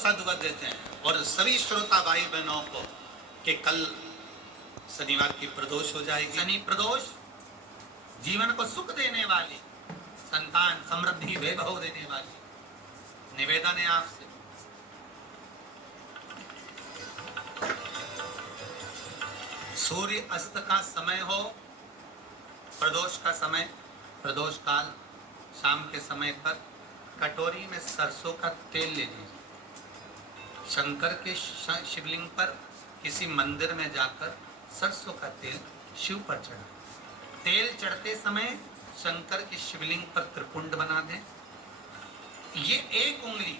साधुवाद देते हैं और सभी श्रोता भाई बहनों को कि कल शनिवार की प्रदोष हो जाएगी। शनि प्रदोष जीवन को सुख देने वाली, संतान समृद्धि वैभव देने वाली। निवेदन है आपसे, सूर्य अस्त का समय हो, प्रदोष का समय, प्रदोष काल शाम के समय पर कटोरी में सरसों का तेल ले लीजिए। शंकर के शिवलिंग पर किसी मंदिर में जाकर सरसों का तेल शिव पर चढ़ा। तेल चढ़ते समय शंकर के शिवलिंग पर त्रिपुंड बना दें। ये एक उंगली,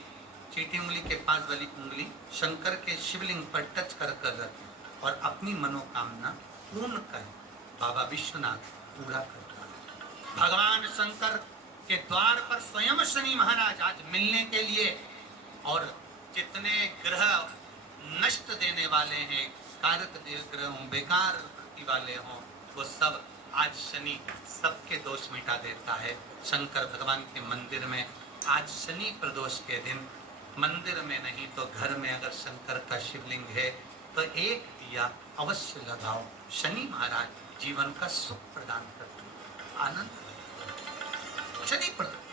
चीटी उंगली के पास वाली उंगली शंकर के शिवलिंग पर टच कर रखें और अपनी मनोकामना पूर्ण करें। बाबा विश्वनाथ पूरा करता है। भगवान शंकर के द्वार पर स्वयं शनि महाराज आज मिलने के लिए, और जितने ग्रह नष्ट देने वाले हैं, कारक ग्रह हों, बेकार वृत्ति वाले हों, वो सब आज शनि सबके दोष मिटा देता है। शंकर भगवान के मंदिर में आज शनि प्रदोष के दिन मंदिर में नहीं तो घर में अगर शंकर का शिवलिंग है तो एक दिया अवश्य लगाओ। शनि महाराज जीवन का सुख प्रदान करते हैं, आनंद। शनि प्रदोष,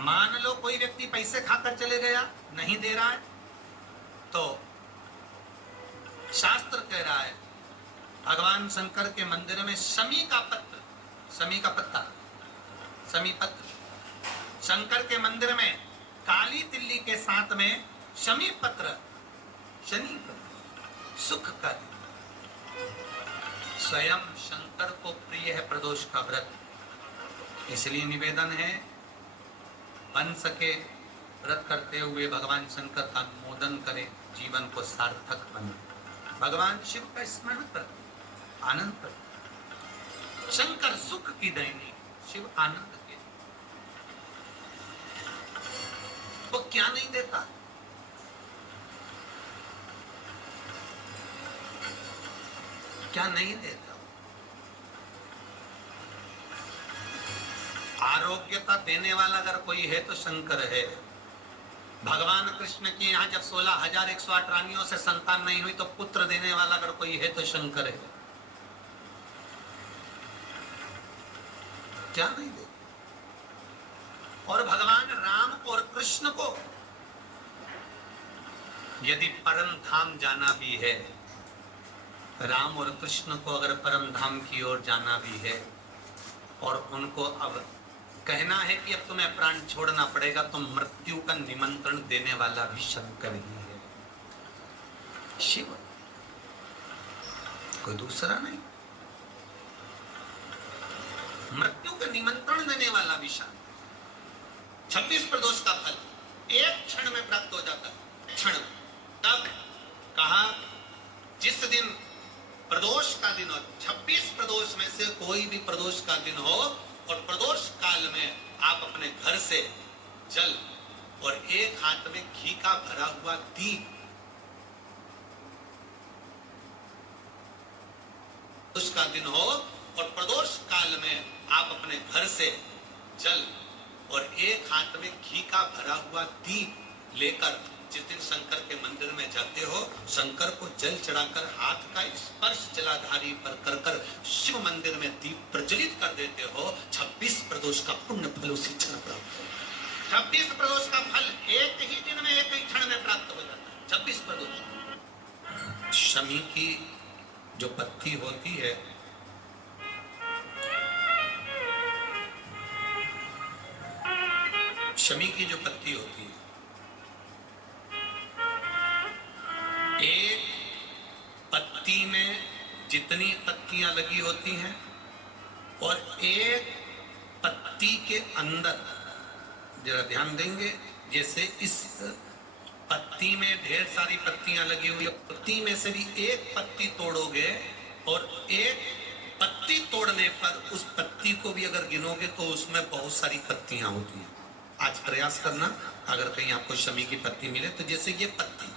मान लो कोई व्यक्ति पैसे खाकर चले गया, नहीं दे रहा है, तो शास्त्र कह रहा है भगवान शंकर के मंदिर में शमी का पत्र, शमी का पत्ता, शमी पत्र, शंकर के मंदिर में काली तिल्ली के साथ में शमी पत्र, शनि पत्र, सुख का दिन। स्वयं शंकर को प्रिय है प्रदोष का व्रत, इसलिए निवेदन है बन सके व्रत करते हुए भगवान शंकर का अनुमोदन करें, जीवन को सार्थक बने। भगवान शिव का स्मरण करते, आनंद करते। शंकर सुख की दैनी, शिव आनंद के। वो क्या नहीं देता? क्या नहीं देता? आरोग्यता देने वाला अगर कोई है तो शंकर है। भगवान कृष्ण के यहाँ जब 16,108 रानियों से संतान नहीं हुई तो पुत्र देने वाला अगर कोई है तो शंकर है। क्या नहीं दे? और भगवान राम और कृष्ण को यदि परम धाम जाना भी है, राम और कृष्ण को अगर परम धाम की ओर जाना भी है और उनको अब कहना है कि अब तुम्हें प्राण छोड़ना पड़ेगा, तो मृत्यु का निमंत्रण देने वाला भी शंकर ही है, शिव, कोई दूसरा नहीं। मृत्यु का निमंत्रण देने वाला भी शंकर। 26 प्रदोष का फल एक क्षण में प्राप्त हो जाता है, क्षण में। तब कहा जिस दिन प्रदोष का दिन हो, 26 प्रदोष में से कोई भी प्रदोष का दिन हो और प्रदोष काल में आप अपने घर से जल और एक हाथ में घी का भरा हुआ दीप, उसका दिन हो और प्रदोष काल में आप अपने घर से जल और एक हाथ में घी का भरा हुआ दीप लेकर जिस दिन शंकर के मंदिर में जाते हो, शंकर को जल चढ़ाकर हाथ का स्पर्श जलाधारी पर कर कर शिव मंदिर में दीप प्रज्वलित कर देते हो, 26 प्रदोष का पुण्य फल उसी क्षण प्राप्त हो। 26 प्रदोष का फल एक ही दिन में, एक ही क्षण में प्राप्त हो जाता है। 26 प्रदोष। शमी की जो पत्ती होती है, शमी की जो पत्ती होती है, एक पत्ती में जितनी पत्तियां लगी होती हैं और एक पत्ती के अंदर, जरा ध्यान देंगे, जैसे इस पत्ती में ढेर सारी पत्तियां लगी हुई है, पत्ती में से भी एक पत्ती तोड़ोगे और एक पत्ती तोड़ने पर उस पत्ती को भी अगर गिनोगे तो उसमें बहुत सारी पत्तियां होती हैं। आज प्रयास करना, अगर कहीं आपको शमी की पत्ती मिले तो जैसे ये पत्ती,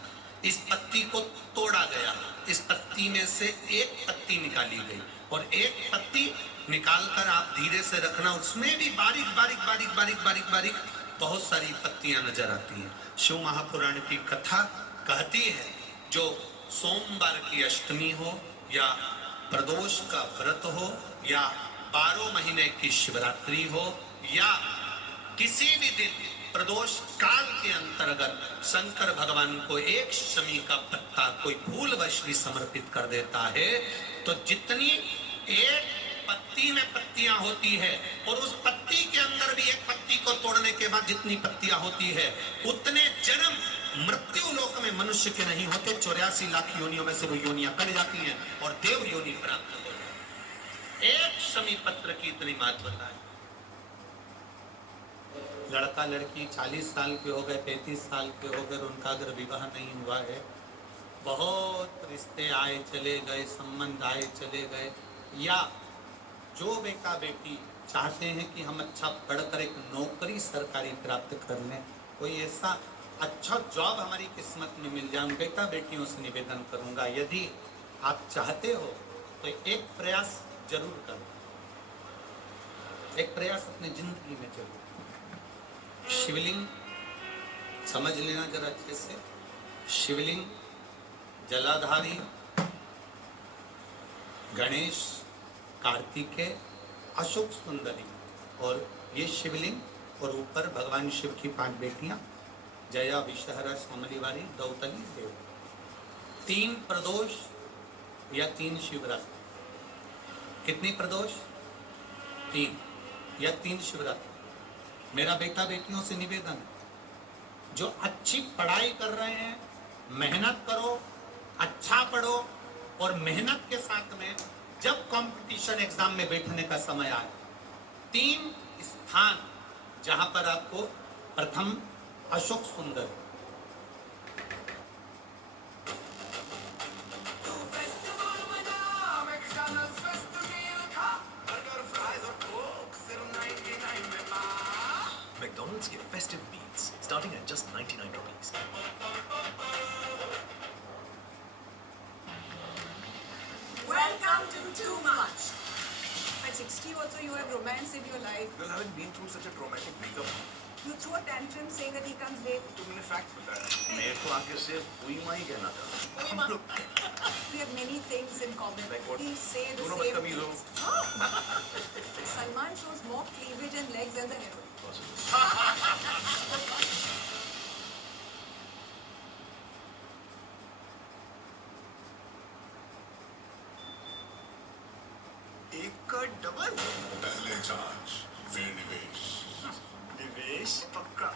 इस पत्ती को तोड़ा गया, इस पत्ती में से एक पत्ती निकाली गई और एक पत्ती निकालकर आप धीरे से रखना, उसमें भी बारीक बारीक बारीक बारीक बारीक बारीक बहुत सारी पत्तियां नजर आती हैं। शिव महापुराण की कथा कहती है जो सोमवार की अष्टमी हो या प्रदोष का व्रत हो या 12 महीने की शिवरात्रि हो या किसी भी दिन प्रदोष काल के अंतर्गत शंकर भगवान को एक शमी का पत्ता कोई फूलवश भी समर्पित कर देता है तो जितनी एक पत्ती में पत्तियां होती है और उस पत्ती के अंदर भी एक पत्ती को तोड़ने के बाद जितनी पत्तियां होती है उतने जन्म मृत्यु लोक में मनुष्य के नहीं होते। 84 लाख योनियों में से वो योनियां कट जाती हैं और देव योनि प्राप्त हो जाती है। एक शमी पत्र की इतनी महत्वता है। लड़का लड़की 40 साल के हो गए, 35 साल के हो गए, उनका अगर विवाह नहीं हुआ है, बहुत रिश्ते आए चले गए, संबंध आए चले गए, या जो बेटा बेटी चाहते हैं कि हम अच्छा पढ़कर एक नौकरी सरकारी प्राप्त कर लें, कोई ऐसा अच्छा जॉब हमारी किस्मत में मिल जाए, बेटा बेटियों से निवेदन करूंगा यदि आप चाहते हो तो एक प्रयास जरूर करो, एक प्रयास अपनी जिंदगी में जरूर। शिवलिंग समझ लेना जरा अच्छे से, शिवलिंग जलाधारी गणेश, कार्तिकेय, अशोक सुंदरी, और ये शिवलिंग और ऊपर भगवान शिव की 5 बेटियां जया, विषहरा, शामलीवारी, दौतली, देव। 3 प्रदोष या 3 शिवरात्रि। कितनी प्रदोष? 3 या 3 शिवरात्रि। मेरा बेटा बेटियों से निवेदन है, जो अच्छी पढ़ाई कर रहे हैं मेहनत करो, अच्छा पढ़ो, और मेहनत के साथ में जब कंपटीशन एग्जाम में बैठने का समय आए 3 स्थान जहां पर आपको प्रथम अशोक सुंदर, McDonald's give festive meals starting at just 99 rupees. Welcome to Too Much. At 60 also you have romance in your life. Well, I haven't been through such a traumatic breakup. You throw a tantrum saying that he comes late. तो मैंने fact बताया। मेरे को आगे से कोई माँ ही कहना था। We have many things in common. Like what? We say the दोनों same बदतमीज हो। things. Salman shows more cleavage and legs than the heroine. एक का डबल। पहले जांच फिर निवेश। निवेश पक्का।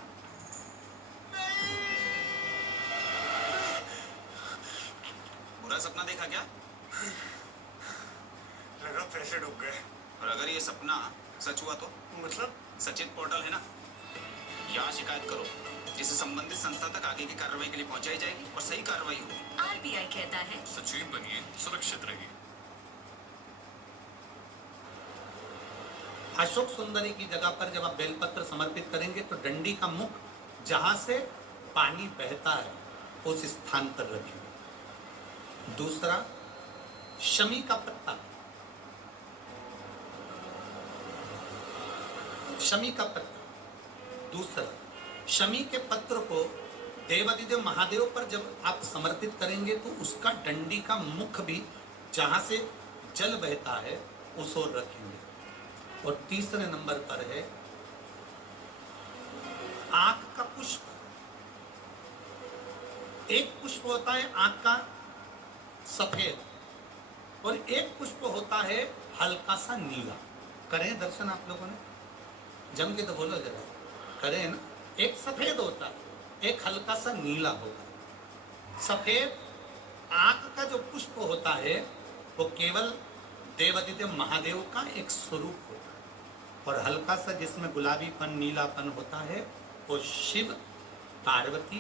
बुरा सपना देखा क्या? लगा पैसे डूब गए। और अगर ये सपना सच हुआ तो? मतलब? सचेत पोर्टल है ना, यहाँ शिकायत करो, जिसे संबंधित संस्था तक आगे की कार्रवाई के लिए पहुंचाई जाएगी और सही कार्रवाई होगी। आरबीआई कहता है सचेत बनिए, सुरक्षित रहिए। अशोक सुंदरी की जगह पर जब आप बेलपत्र समर्पित करेंगे तो डंडी का मुख जहां से पानी बहता है उस स्थान पर रखेंगे। दूसरा, शमी का पत्ता, शमी का पत्ता। दूसरा, शमी के पत्र को देवादिदेव महादेव पर जब आप समर्पित करेंगे तो उसका डंडी का मुख भी जहां से जल बहता है उस ओर रखेंगे। और तीसरे नंबर पर है आंख का पुष्प। एक पुष्प होता है आंख का सफेद और एक पुष्प होता है हल्का सा नीला। करें दर्शन आप लोगों ने, जम के तो बोलो जरा, करें ना। एक सफेद होता है, एक हल्का सा नीला होता है। सफेद आंख का जो पुष्प होता है वो केवल देवादिदेव महादेव का एक स्वरूप होता है, और हल्का सा जिसमें गुलाबीपन नीलापन होता है वो शिव, पार्वती,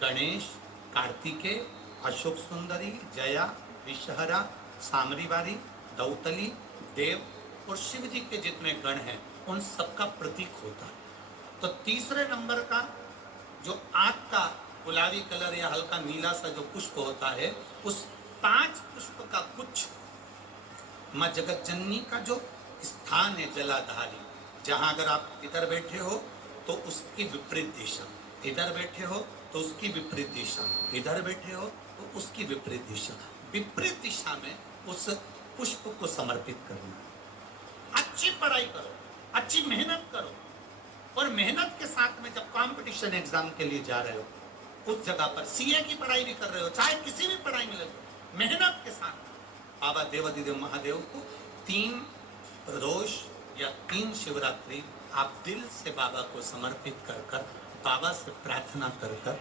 गणेश, कार्तिकेय, अशोक सुंदरी, जया, विषहरा, सामरीवारी, दौतली, देव और शिव जी के जितने गण हैं उन सबका प्रतीक होता है। तो तीसरे नंबर का जो आंख का गुलाबी कलर या हल्का नीला सा जो पुष्प होता है उस 5 पुष्प का गुच्छ माँ जगत जननी का जो स्थान है जलाधारी, जहाँ अगर आप इधर बैठे हो तो उसकी विपरीत दिशा, इधर बैठे हो तो उसकी विपरीत दिशा, इधर बैठे हो तो उसकी विपरीत दिशा, विपरीत दिशा में उस पुष्प को समर्पित करना। अच्छी पढ़ाई करो, अच्छी मेहनत करो, और मेहनत के साथ में जब कंपटीशन एग्जाम के लिए जा रहे हो उस जगह पर सीए की पढ़ाई भी कर रहे हो, चाहे किसी भी पढ़ाई में लगे, मेहनत के साथ बाबा देवादिदेव महादेव को 3 प्रदोष या 3 शिवरात्रि आप दिल से बाबा को समर्पित कर कर, बाबा से प्रार्थना कर कर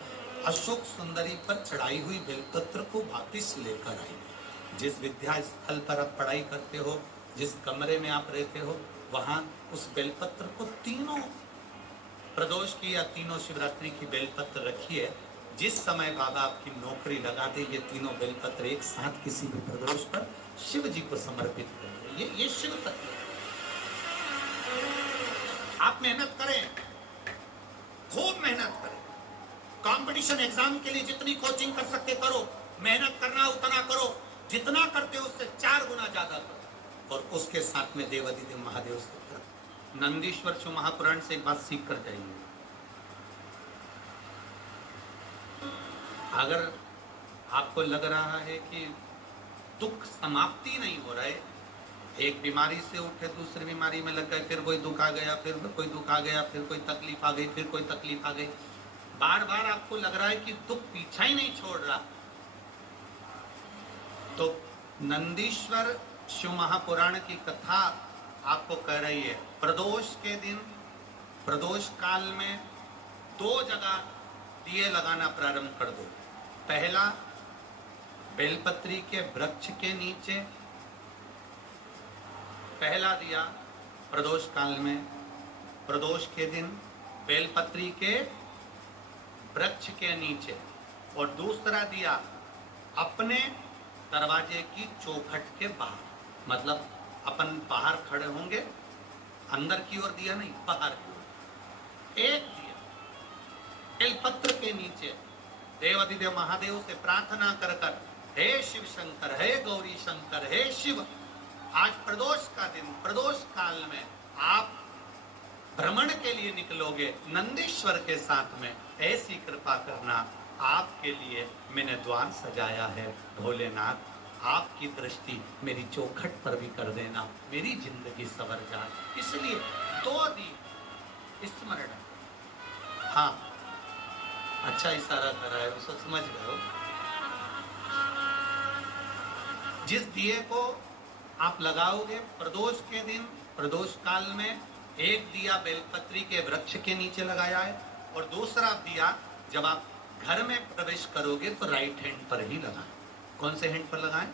अशोक सुंदरी पर चढ़ाई हुई बेलपत्र को वापिस लेकर आइए। जिस विद्या स्थल पर आप पढ़ाई करते हो, जिस कमरे में आप रहते हो, वहां उस बेलपत्र को 3 प्रदोष की या 3 शिवरात्रि की बेलपत्र रखिए। जिस समय बाबा आपकी नौकरी लगा दे, ये 3 बेलपत्र एक साथ किसी भी प्रदोष पर शिव जी को समर्पित करिए। ये शिव तत्व है। आप मेहनत करें, खूब मेहनत करें, कंपटीशन एग्जाम के लिए जितनी कोचिंग कर सकते करो, मेहनत करना उतना करो, जितना करते हो उससे 4 गुना ज्यादा करो, और उसके साथ में देवादिदेव महादेव से नंदीश्वर शिव महापुराण से एक बात सीख कर जाइए। अगर आपको लग रहा है कि दुख समाप्ति नहीं हो रहा है, एक बीमारी से उठे दूसरी बीमारी में लग गए, फिर कोई दुख आ गया, फिर कोई दुख आ गया, फिर कोई तकलीफ आ गई, फिर कोई तकलीफ आ गई, बार बार आपको लग रहा है कि दुख पीछा ही नहीं छोड़ रहा, तो नंदीश्वर शिव महापुराण की कथा आपको कह रही है, प्रदोष के दिन, प्रदोष काल में 2 जगह दिए लगाना प्रारंभ कर दो। पहला, बेलपत्री के वृक्ष के नीचे पहला दिया प्रदोष काल में, प्रदोष के दिन बेलपत्री के वृक्ष के नीचे, और दूसरा दिया अपने दरवाजे की चौखट के बाहर, मतलब अपन बाहर खड़े होंगे, अंदर की ओर दिया नहीं, बाहर की ओर एक दिया बेलपत्र के नीचे देवादिदेव महादेव से प्रार्थना कर कर, हे शिव शंकर, हे गौरी शंकर, हे शिव, आज प्रदोष का दिन, प्रदोष काल में आप भ्रमण के लिए निकलोगे नंदीश्वर के साथ में, ऐसी कृपा करना, आपके लिए मैंने द्वार सजाया है भोलेनाथ, आपकी दृष्टि मेरी चौखट पर भी कर देना, मेरी जिंदगी सवर जाए। इसलिए 2 दिए स्मरण। हाँ, अच्छा इशारा कर रहा है, उसको समझ गए हो। जिस दिए को आप लगाओगे प्रदोष के दिन, प्रदोष काल में, एक दिया बेलपत्री के वृक्ष के नीचे लगाया है, और दूसरा दिया जब आप घर में प्रवेश करोगे तो राइट हैंड पर ही लगाएं। कौन से हैंड पर लगाएं?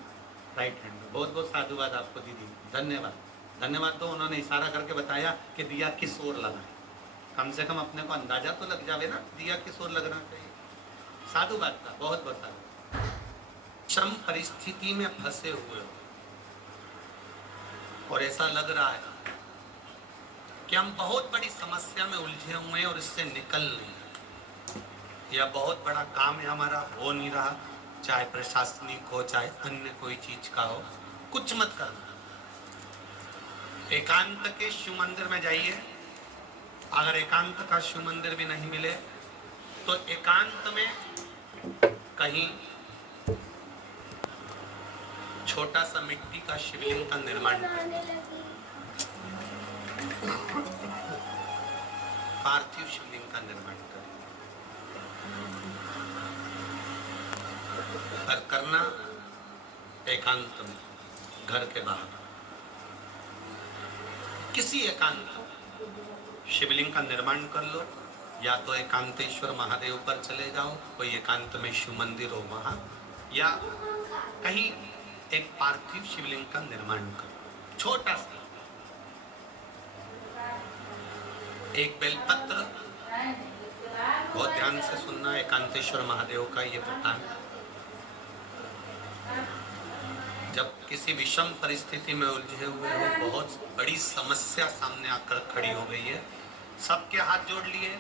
राइट हैंड पर। बहुत बहुत साधुवाद आपको दीदी, धन्यवाद। धन्यवाद तो उन्होंने इशारा करके बताया कि दिया किस ओर लगाएं, कम से कम अपने को अंदाजा तो लग जावे ना दिया किस ओर लगना चाहिए। साधुवाद का बहुत बहुत साधुवाद। श्रम परिस्थिति में फंसे हुए हो और ऐसा लग रहा है कि हम बहुत बड़ी समस्या में उलझे हुए हैं और इससे निकल नहीं रहे, या बहुत बड़ा काम है हमारा, हो नहीं रहा, चाहे प्रशासनिक हो चाहे अन्य कोई चीज का हो, कुछ मत करना। एकांत के शिव मंदिर में जाइए, अगर एकांत का शिव मंदिर भी नहीं मिले तो एकांत में कहीं छोटा सा मिट्टी का शिवलिंग का निर्माण करें, पार्थिव शिवलिंग का निर्माण करें, पर करना एकांत में, घर के बाहर। किसी एकांत शिवलिंग का निर्माण कर लो, या तो एकांतेश्वर महादेव पर चले जाओ, कोई एकांत में शिव मंदिर हो वहां, या कहीं एक पार्थिव शिवलिंग का निर्माण करो, छोटा सा। एक बेलपत्र, बहुत ध्यान से सुनना, एकांतेश्वर महादेव का ये वृत्तांत। जब किसी विषम परिस्थिति में उलझे हुए हो, बहुत बड़ी समस्या सामने आकर खड़ी हो गई है, सबके हाथ जोड़ लिए,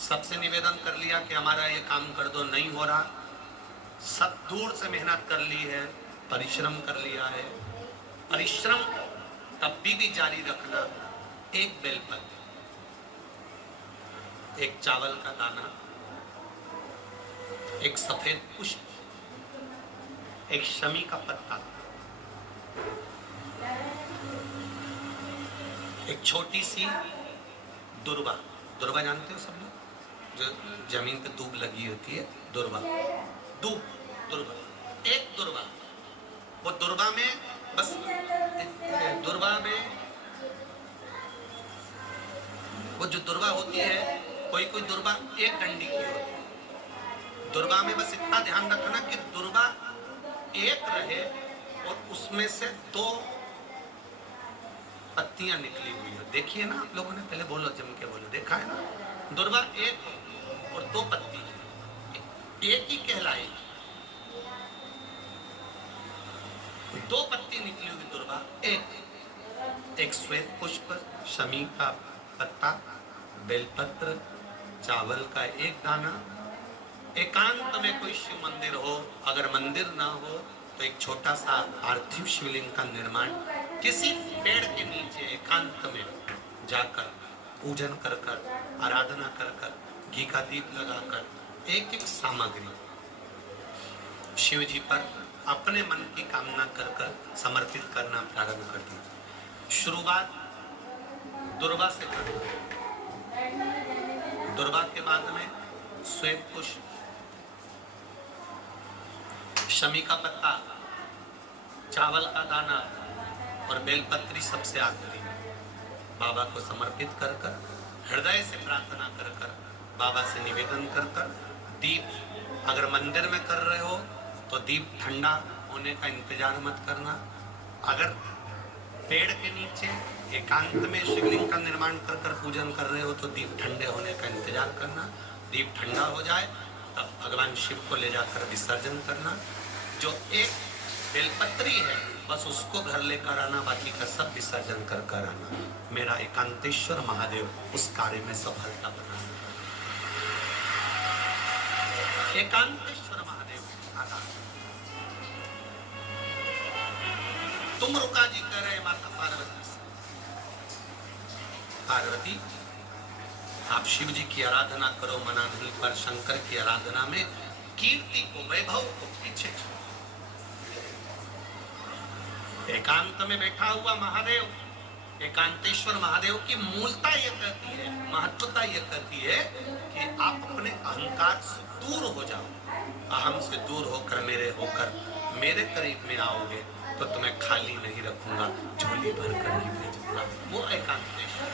सबसे निवेदन कर लिया कि हमारा ये काम कर दो, नहीं हो रहा, सब दूर से मेहनत कर ली है, परिश्रम कर लिया है, परिश्रम तब भी जारी रखना। एक बेलपत्र एक चावल का दाना, एक सफेद पुष्प, एक शमी का पत्ता, एक छोटी सी दुर्वा। दुर्वा जानते हो सब लोग, जो जमीन पे दूब लगी होती है, दुर्वा, दुर्वा, एक दुर्वा। वो दुर्वा में बस, दुर्वा में वो जो दुर्वा होती है, कोई कोई दुर्वा एक डंडी की होती है। दुर्वा में बस इतना ध्यान रखना कि दुर्वा एक रहे और उसमें से 2 पत्तियां निकली हुई हो। देखिए ना आप लोगों ने, पहले बोलो, जम के बोलो, देखा है ना? दुर्वा एक हो और 2 पत्ती है, एक ही कहलाएगी। 2 पत्ती निकली हुई दुर्वा, एक श्वेत पुष्प, शमी का पत्ता, बेलपत्र, चावल का एक दाना। एकांत में कोई शिव मंदिर हो, अगर मंदिर ना हो तो एक छोटा सा पार्थिव शिवलिंग का निर्माण किसी पेड़ के नीचे एकांत में जाकर पूजन कर कर, आराधना कर कर, घी का दीप लगाकर एक एक सामग्री शिव जी पर अपने मन की कामना कर कर समर्पित करना प्रारंभ कर दीजिए। शुरुआत दुर्वा से करना। दुर्वा के बाद में श्वेत पुष्प, शमी का पत्ता, चावल का दाना और बेलपत्री सबसे आखिरी में बाबा को समर्पित कर कर, हृदय से प्रार्थना कर कर, बाबा से निवेदन कर कर, दीप अगर मंदिर में कर रहे हो तो दीप ठंडा होने का इंतजार मत करना। अगर पेड़ के नीचे एकांत में शिवलिंग का निर्माण कर कर पूजन कर रहे हो तो दीप ठंडे होने का इंतजार करना। दीप ठंडा हो जाए तब भगवान शिव को ले जाकर विसर्जन करना। जो एक बेलपत्री है बस उसको घर लेकर आना, बाकी का सब विसर्जन कर कर आना। मेरा एकांतेश्वर महादेव उस कार्य में सफलता बना। एकांतेश्वर महादेव आना। तुम रुका जी कह रहे माता पार्वती से, पार्वती आप शिव जी की आराधना करो, मना नहीं, पर शंकर की आराधना में कीर्ति को, वैभव को पीछे छोड़ो। एकांत में बैठा हुआ महादेव, एकांतेश्वर महादेव की मूलता यह कहती है, महत्वता यह कहती है कि आप अपने अहंकार से दूर हो जाओ। अहम से दूर होकर मेरे करीब में आओगे तो तुम्हें खाली नहीं रखूंगा, झोली भर कर ही भेजूंगा। वो एकांतेश्वर।